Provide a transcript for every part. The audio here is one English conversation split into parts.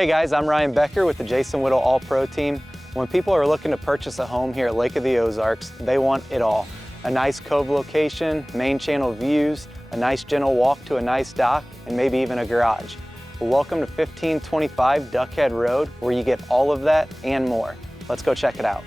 Hey guys, I'm Ryan Becker with the Jason Whittle All-Pro team. When people are looking to purchase a home here at Lake of the Ozarks, they want it all. A nice cove location, main channel views, a nice gentle walk to a nice dock, and maybe even a garage. Well, welcome to 1525 Duckhead Road, where you get all of that and more. Let's go check it out.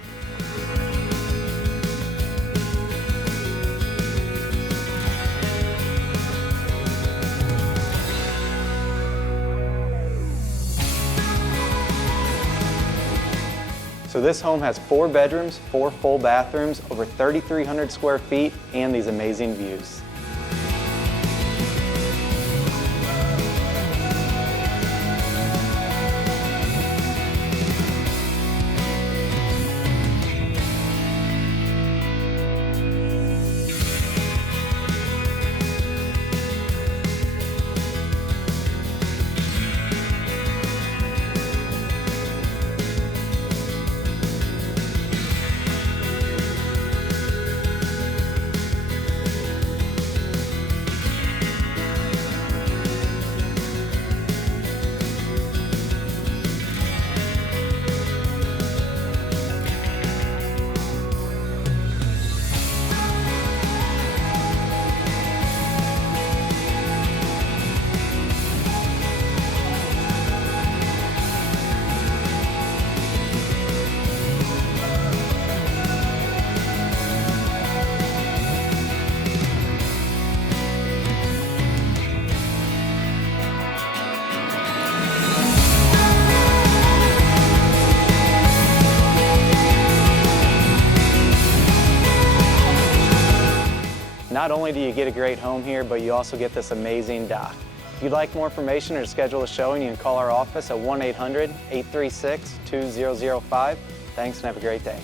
So this home has 4 bedrooms, 4 full bathrooms, over 3,300 square feet, and these amazing views. Not only do you get a great home here, but you also get this amazing dock. If you'd like more information or to schedule a showing, you can call our office at 1-800-836-2005. Thanks and have a great day.